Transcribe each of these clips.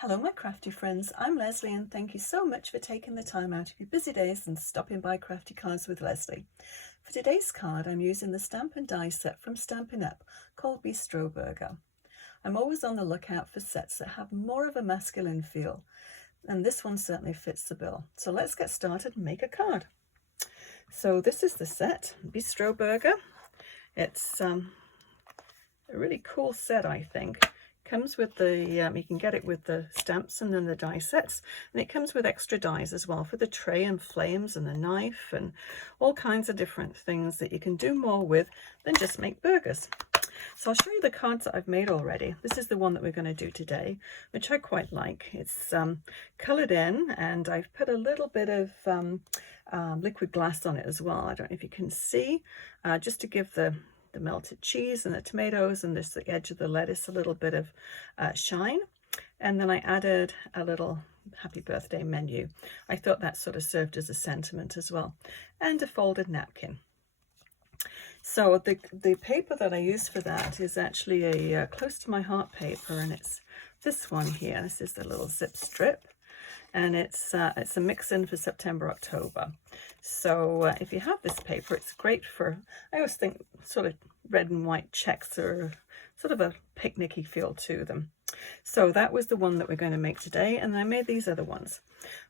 Hello my crafty friends, I'm Lesley and thank you so much for taking the time out of your busy days and stopping by Crafty Cards with Lesley. For today's card I'm using the stamp and die set from Stampin' Up called Bistro Burger. I'm always on the lookout for sets that have more of a masculine feel, and this one certainly fits the bill. So let's get started and make a card. So this is the set, Bistro Burger. It's a really cool set, I think. Comes with the you can get it with the stamps and then the die sets, and it comes with extra dies as well for the tray and flames and the knife and all kinds of different things that you can do more with than just make burgers. So I'll show you the cards that I've made already. This is the one that we're going to do today, which I quite like. It's colored in, and I've put a little bit of liquid glass on it as well. I don't know if you can see, just to give the melted cheese and the tomatoes and the edge of the lettuce a little bit of shine. And then I added a little happy birthday menu. I thought that sort of served as a sentiment as well, and a folded napkin. So the paper that I use for that is actually a close to my heart paper, and it's this one here. This is the little zip strip, and it's a mix-in for September, October. So if you have this paper, it's great for, I always think sort of red and white checks are sort of a picnicky feel to them. So that was the one that we're going to make today, and I made these other ones.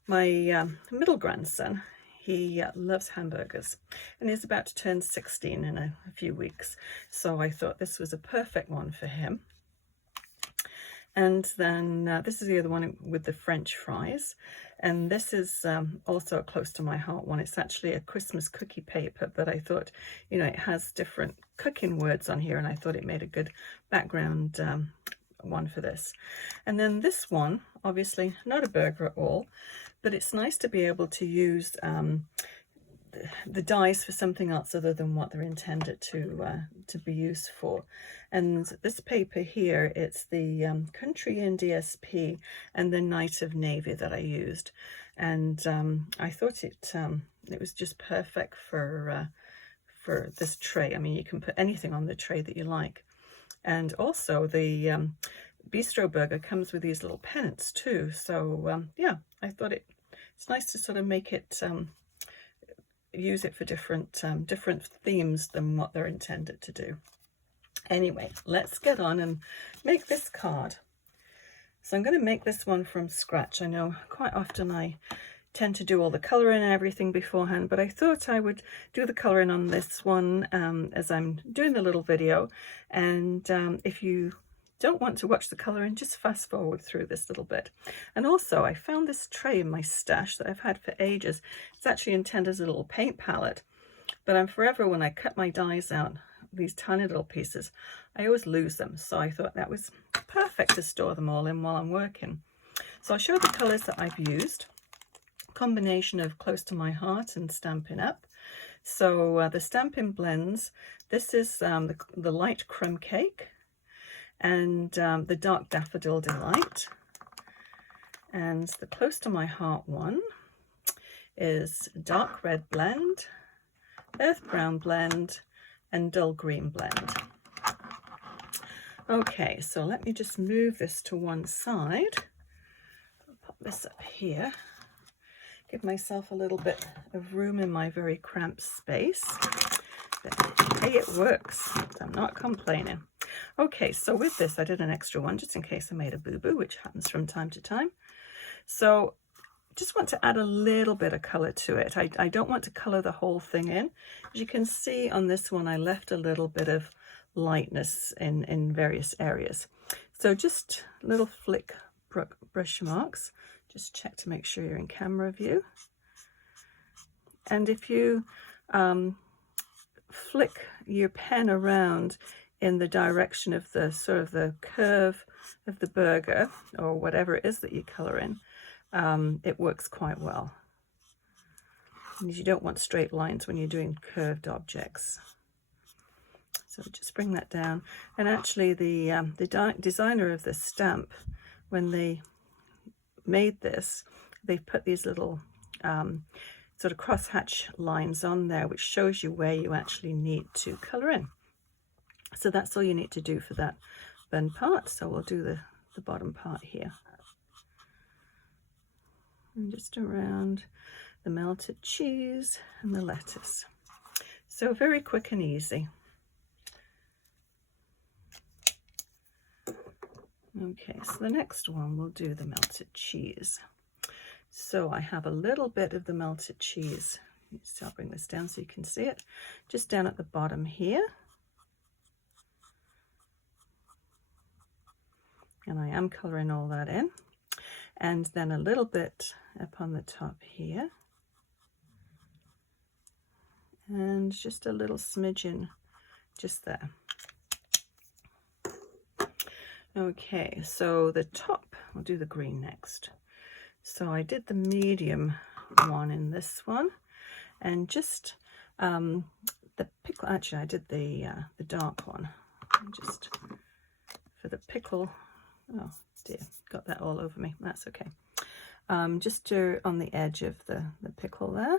My middle grandson, he loves hamburgers, and he's about to turn 16 in a few weeks. So I thought this was a perfect one for him. And then this is the other one with the French fries. And this is also a close to my heart one. It's actually a Christmas cookie paper, but I thought, you know, it has different cooking words on here, and I thought it made a good background one for this. And then this one, obviously not a burger at all, but it's nice to be able to use the dies for something else other than what they're intended to be used for. And this paper here, it's the Country Inn DSP and the Night of Navy that I used, and I thought it was just perfect for this tray. I mean, you can put anything on the tray that you like. And also the Bistro Burger comes with these little pennants too, so yeah, I thought it's nice to sort of make it use it for different themes than what they're intended to do. Anyway, let's get on and make this card. So I'm going to make this one from scratch. I know quite often I tend to do all the colouring and everything beforehand, but I thought I would do the colouring on this one as I'm doing the little video. And if you don't want to watch the colouring, just fast forward through this little bit. And also I found this tray in my stash that I've had for ages. It's actually intended as a little paint palette, but I'm forever, when I cut my dies out, these tiny little pieces, I always lose them. So I thought that was perfect to store them all in while I'm working. So I'll show the colours that I've used. Combination of Close to My Heart and Stampin' Up. So the Stampin Blends, this is the light crumb cake, and the dark daffodil delight. And the Close to My Heart one is dark red blend, earth brown blend, and dull green blend. Okay, so let me just move this to one side. I'll pop this up here, give myself a little bit of room in my very cramped space. But hey, it works. I'm not complaining. Okay, so with this I did an extra one just in case I made a boo-boo, which happens from time to time. So just want to add a little bit of color to it. I don't want to color the whole thing in. As you can see on this one, I left a little bit of lightness in various areas. So just little flick brush marks. Just check to make sure you're in camera view. And if you flick your pen around in the direction of the sort of the curve of the burger or whatever it is that you color in, it works quite well. And you don't want straight lines when you're doing curved objects. So just bring that down. And actually the designer of this stamp, when they made this, they put these little sort of crosshatch lines on there, which shows you where you actually need to color in. So that's all you need to do for that bend part. So we'll do the bottom part here. and just around the melted cheese and the lettuce. So very quick and easy. Okay, so the next one we'll do the melted cheese. So I have a little bit of the melted cheese. So I'll bring this down so you can see it. Just down at the bottom here. And I am colouring all that in. And then a little bit up on the top here. And just a little smidgen just there. Okay, so the top, we'll do the green next. So I did the medium one in this one, and just the pickle, actually I did the dark one, just for the pickle. Oh dear, got that all over me, that's okay. Just on the edge of the pickle there.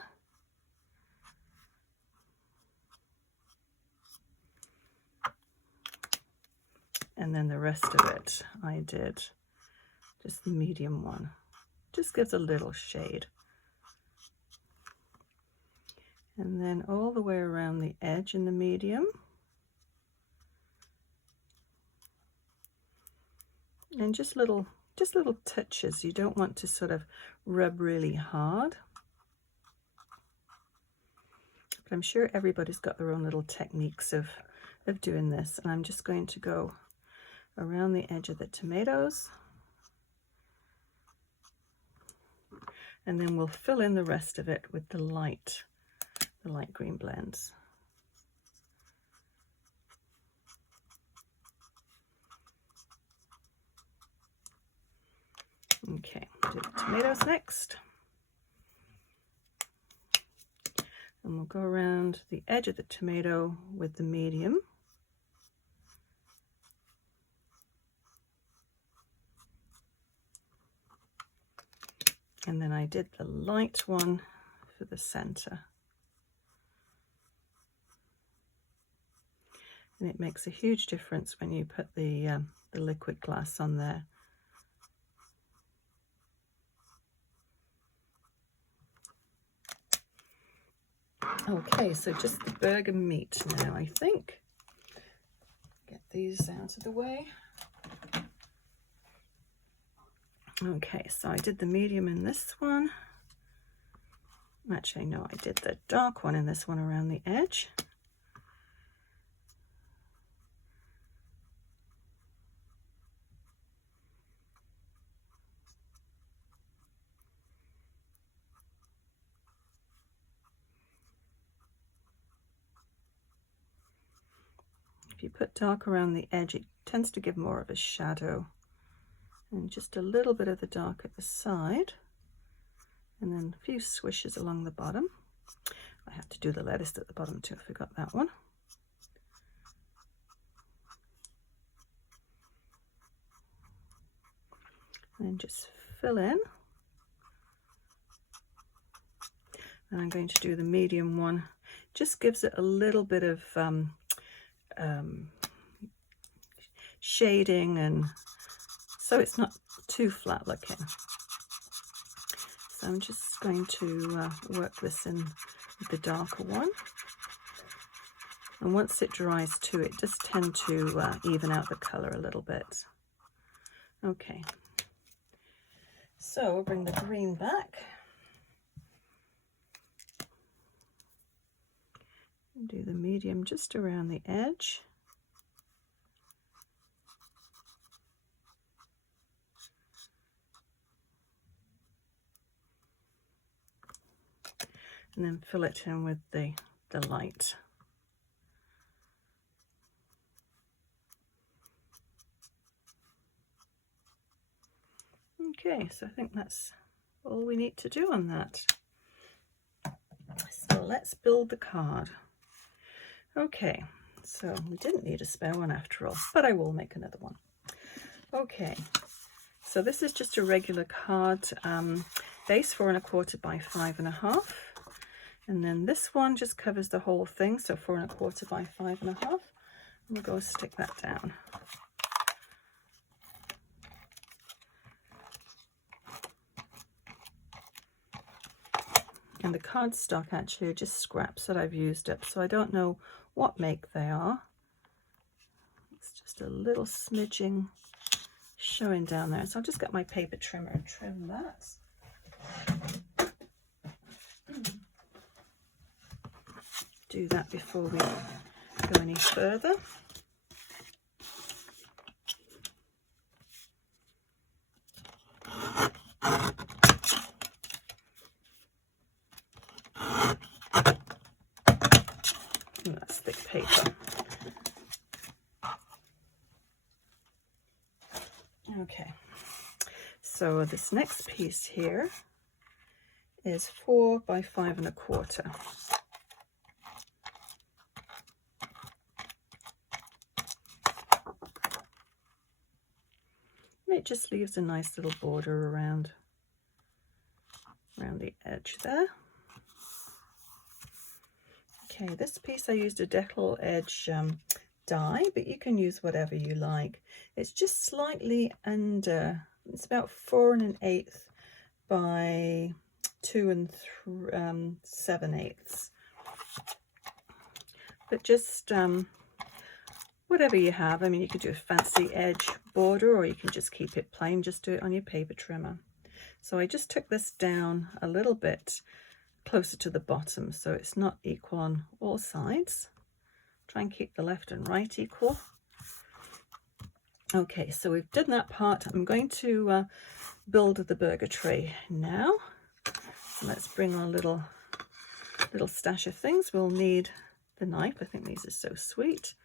And then the rest of it, I did just the medium one. Just gives a little shade. And then all the way around the edge in the medium. And just little touches. You don't want to sort of rub really hard. But I'm sure everybody's got their own little techniques of doing this. And I'm just going to go around the edge of the tomatoes, and then we'll fill in the rest of it with the light green blends. Okay, do the tomatoes next, and we'll go around the edge of the tomato with the medium. And then I did the light one for the center. And it makes a huge difference when you put the liquid glass on there. Okay, so just the burger meat now, I think. Get these out of the way. Okay, so I did the medium in this one. Actually, no, I did the dark one in this one around the edge. If you put dark around the edge, it tends to give more of a shadow. And just a little bit of the dark at the side, and then a few swishes along the bottom. I have to do the lettuce at the bottom too, I forgot that one. And then just fill in. And I'm going to do the medium one. Just gives it a little bit of shading, and so it's not too flat looking. So I'm just going to work this in with the darker one. And once it dries too, it does tend to even out the colour a little bit. Okay, so we'll bring the green back. Do the medium just around the edge. And then fill it in with the light. Okay, so I think that's all we need to do on that. So let's build the card. Okay, so we didn't need a spare one after all, but I will make another one. Okay, so this is just a regular card, base 4 1/4 by 5 1/2. And then this one just covers the whole thing, so 4 1/4 by 5 1/2. We'll go stick that down. And the cardstock actually are just scraps that I've used up, so I don't know what make they are. It's just a little smidging showing down there. So I'll just get my paper trimmer and trim that. Do that before we go any further. That's thick paper. Okay, so this next piece here is 4 by 5 1/4. And it just leaves a nice little border around the edge there. Okay, this piece I used a deckel edge die, but you can use whatever you like. It's just slightly under, it's about 4 1/8 by 2 7/8. But just whatever you have. I mean, you could do a fancy edge border, or you can just keep it plain, just do it on your paper trimmer. So I just took this down a little bit closer to the bottom, so it's not equal on all sides. Try and keep the left and right equal. Okay, so we've done that part. I'm going to build the burger tray now. So let's bring our little stash of things. We'll need the knife. I think these are so sweet.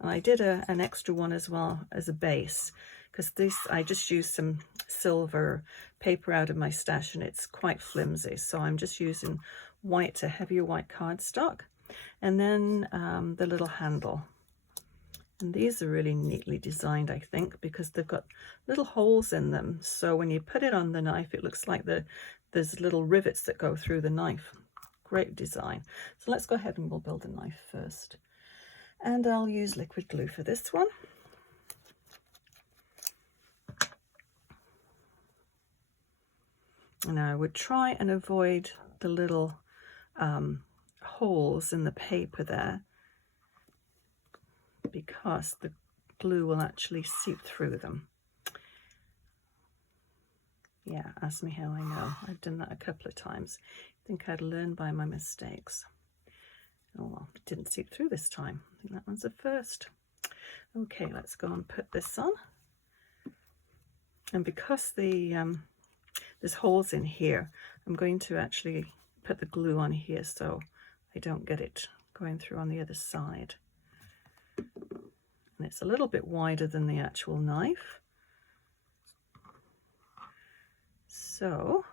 And I did an extra one as well as a base, because this, I just used some silver paper out of my stash and it's quite flimsy. So I'm just using white, a heavier white cardstock, and then the little handle. And these are really neatly designed, I think, because they've got little holes in them. So when you put it on the knife, it looks like there's little rivets that go through the knife. Great design. So let's go ahead and we'll build the knife first. And I'll use liquid glue for this one. And I would try and avoid the little holes in the paper there, because the glue will actually seep through them. Yeah, ask me how I know. I've done that a couple of times. I think I'd learned by my mistakes. Oh well, it didn't seep through this time. I think that one's a first. Okay, let's go and put this on. And because there's holes in here, I'm going to actually put the glue on here so I don't get it going through on the other side. And it's a little bit wider than the actual knife. So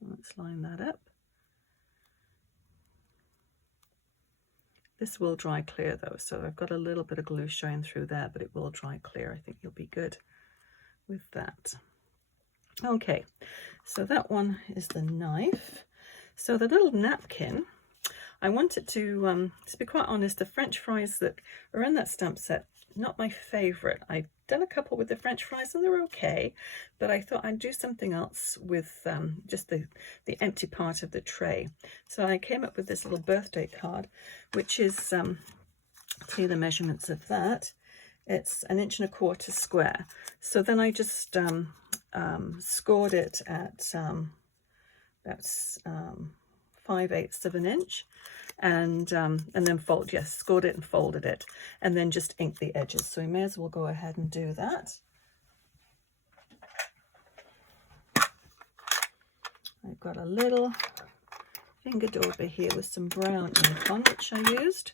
let's line that up. This will dry clear though, so I've got a little bit of glue showing through there, but it will dry clear. I think you'll be good with that. Okay, so that one is the knife. So the little napkin, I wanted to be quite honest, the French fries that are in that stamp set, not my favorite. I've done a couple with the French fries and they're okay, but I thought I'd do something else with just the empty part of the tray. So I came up with this little birthday card, which is, tell you the measurements of that. It's 1 1/4 inches square. So then I just scored it at about 5/8 of an inch, and then scored it and folded it, and then just inked the edges. So we may as well go ahead and do that. I've got a little finger dauber here with some brown ink on, which I used.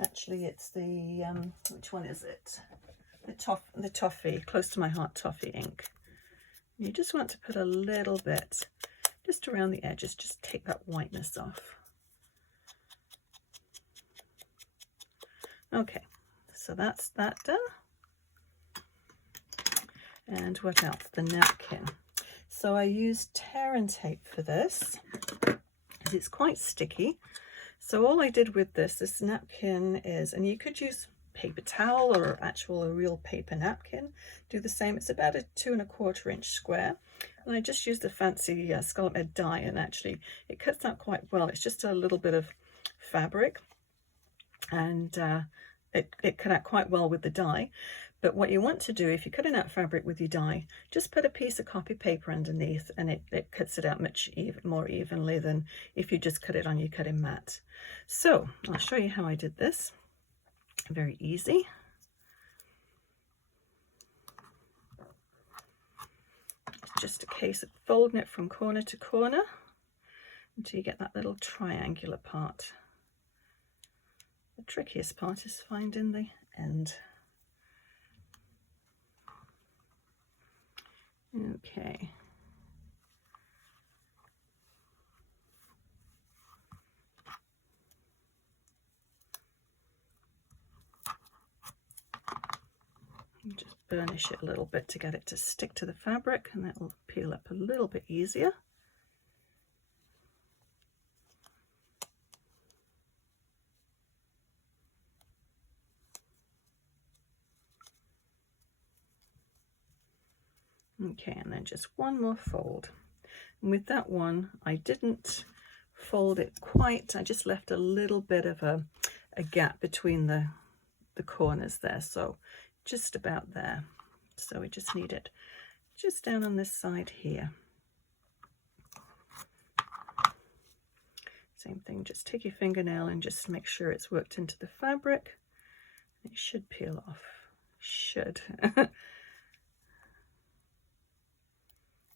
Actually, it's the which one is it? The toffee, close to my heart toffee ink. You just want to put a little bit just around the edges, just take that whiteness off. Okay, so that's that done. And what else? The napkin. So I used tear and tape for this, because it's quite sticky. So all I did with this napkin is, and you could use paper towel or a real paper napkin, do the same. It's about a 2 1/4 inch square. And I just used the fancy scallop head die, and actually it cuts out quite well. It's just a little bit of fabric, and it cut out quite well with the die. But what you want to do, if you're cutting out fabric with your die, just put a piece of copy paper underneath, and it cuts it out much more evenly than if you just cut it on your cutting mat. So I'll show you how I did this. Very easy. Just a case of folding it from corner to corner until you get that little triangular part. The trickiest part is finding the end. Okay. Just burnish it a little bit to get it to stick to the fabric, and that will peel up a little bit easier. Okay, and then just one more fold. And with that one, I didn't fold it quite. I just left a little bit of a gap between the corners there, so just about there. So we just need it just down on this side here. Same thing, just take your fingernail and just make sure it's worked into the fabric. It should peel off. Should.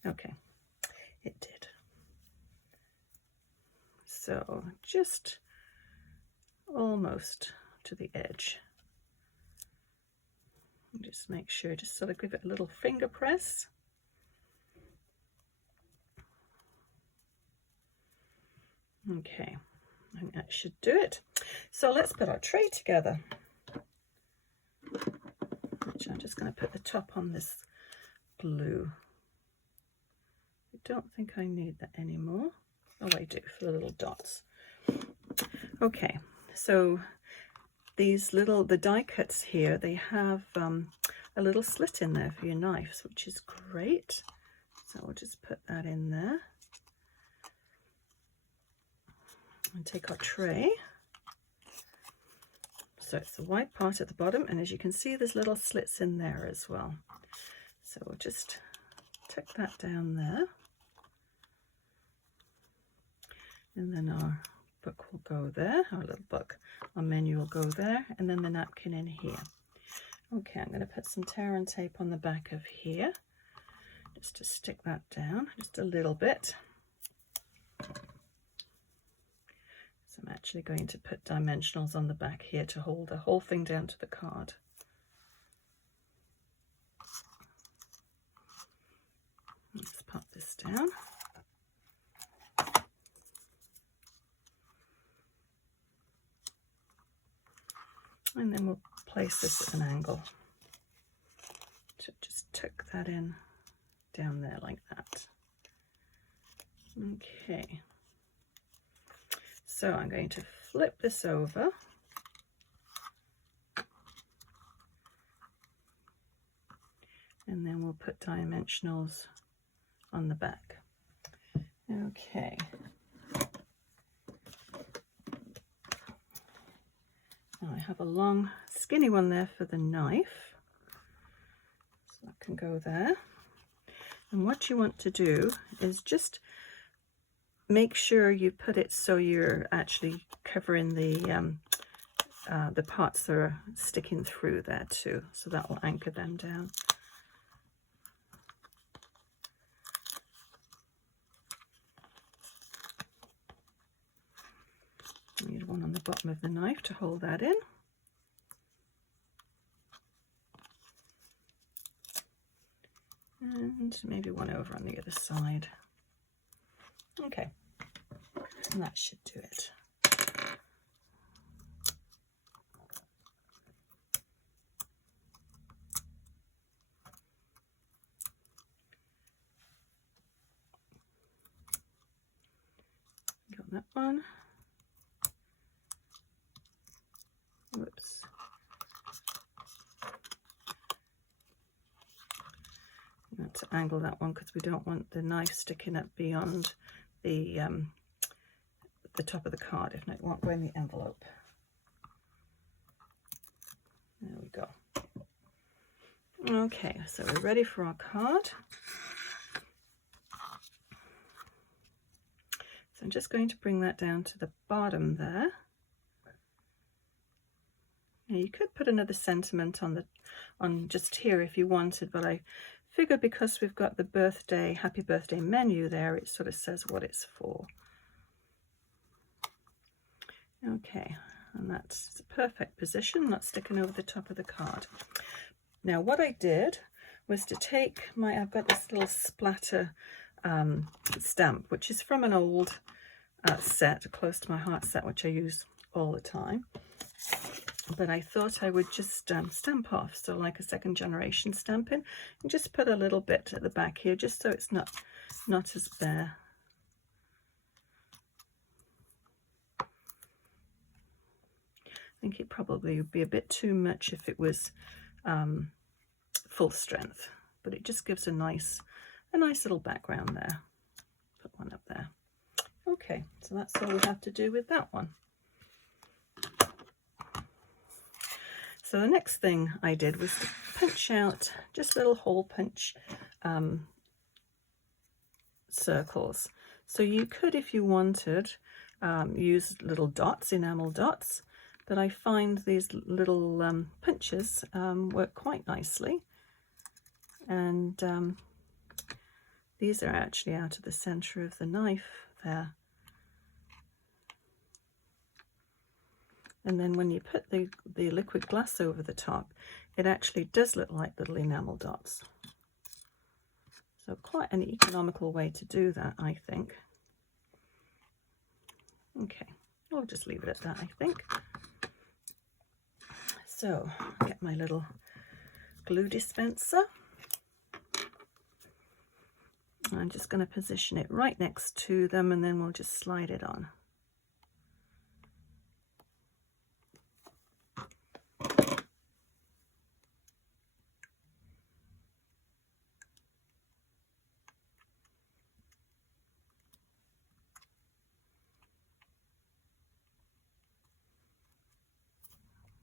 Okay, it did. So just almost to the edge. Just make sure, just sort of give it a little finger press. Okay, I think that should do it. So let's put our tray together, which I'm just going to put the top on this blue. I don't think I need that anymore. Oh, I do, for the little dots. Okay, so these the die cuts here, they have a little slit in there for your knives, which is great. So we'll just put that in there. And take our tray. So it's the white part at the bottom, and as you can see, there's little slits in there as well. So we'll just tuck that down there. And then our book will go there, our little book, our menu will go there, and then the napkin in here. Okay, I'm going to put some tear and tape on the back of here, just to stick that down, just a little bit. So I'm actually going to put dimensionals on the back here to hold the whole thing down to the card. Let's pop this down. And then we'll place this at an angle. So just tuck that in down there like that. Okay. So I'm going to flip this over. And then we'll put dimensionals on the back. Okay. Now I have a long skinny one there for the knife, so that can go there. And what you want to do is just make sure you put it so you're actually covering the parts that are sticking through there too, so that will anchor them down. I need one on the bottom of the knife to hold that in. And maybe one over on the other side. Okay, and that should do it. Got that one. Whoops. That's angle that one because we don't want the knife sticking up beyond the top of the card, if not it won't go in the envelope. There we go. Okay, so we're ready for our card. So I'm just going to bring that down to the bottom there. Now you could put another sentiment on just here if you wanted, but I figure because we've got the happy birthday menu there, it sort of says what it's for. Okay, and that's a perfect position, not sticking over the top of the card. Now what I did was to take I've got this little splatter stamp, which is from an old set, a close to my heart set, which I use all the time. But I thought I would just stamp off, so like a second generation stamping, and just put a little bit at the back here, just so it's not as bare. I think it probably would be a bit too much if it was full strength, but it just gives a nice little background there. Put one up there. Okay, so that's all we have to do with that one. So the next thing I did was to punch out just little hole punch circles. So you could, if you wanted, use little dots, enamel dots, but I find these little punches work quite nicely. And these are actually out of the center of the knife there. And then when you put the liquid glass over the top, it actually does look like little enamel dots. So quite an economical way to do that, I think. Okay, I'll just leave it at that, I think. So, get my little glue dispenser. I'm just going to position it right next to them, and then we'll just slide it on.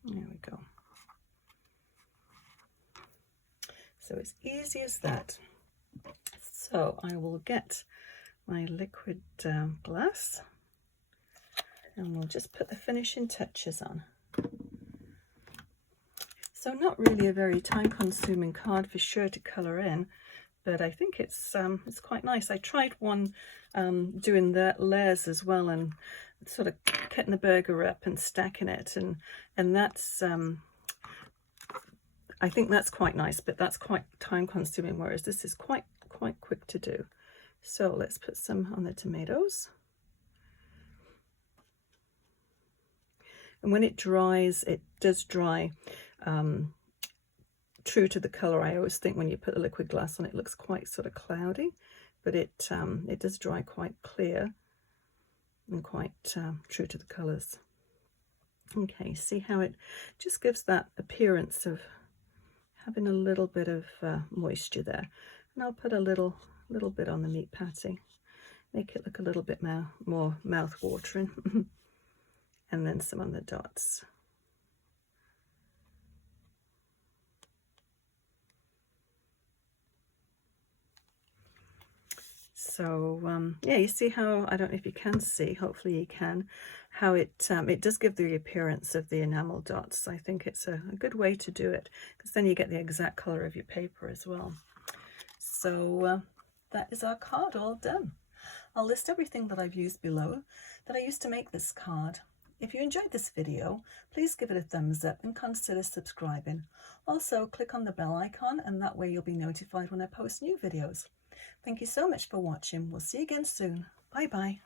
There we go. So it's easy as that. So I will get my liquid glass and we'll just put the finishing touches on. So not really a very time-consuming card for sure to colour in, but I think it's quite nice. I tried one doing the layers as well, and sort of cutting the burger up and stacking it, and that's I think that's quite nice, but that's quite time-consuming, whereas this is quite quick to do. So let's put some on the tomatoes. And when it dries, it does dry true to the colour. I always think when you put the liquid glass on, it looks quite sort of cloudy, but it does dry quite clear and quite true to the colours. Okay, see how it just gives that appearance of having a little bit of moisture there. And I'll put a little bit on the meat patty, make it look a little bit more mouth-watering, and then some on the dots. So yeah, you see how, I don't know if you can see, hopefully you can, how it does give the appearance of the enamel dots. I think it's a good way to do it, because then you get the exact color of your paper as well. So that is our card all done. I'll list everything that I've used below that I used to make this card. If you enjoyed this video, please give it a thumbs up and consider subscribing. Also, click on the bell icon, and that way you'll be notified when I post new videos. Thank you so much for watching. We'll see you again soon. Bye bye.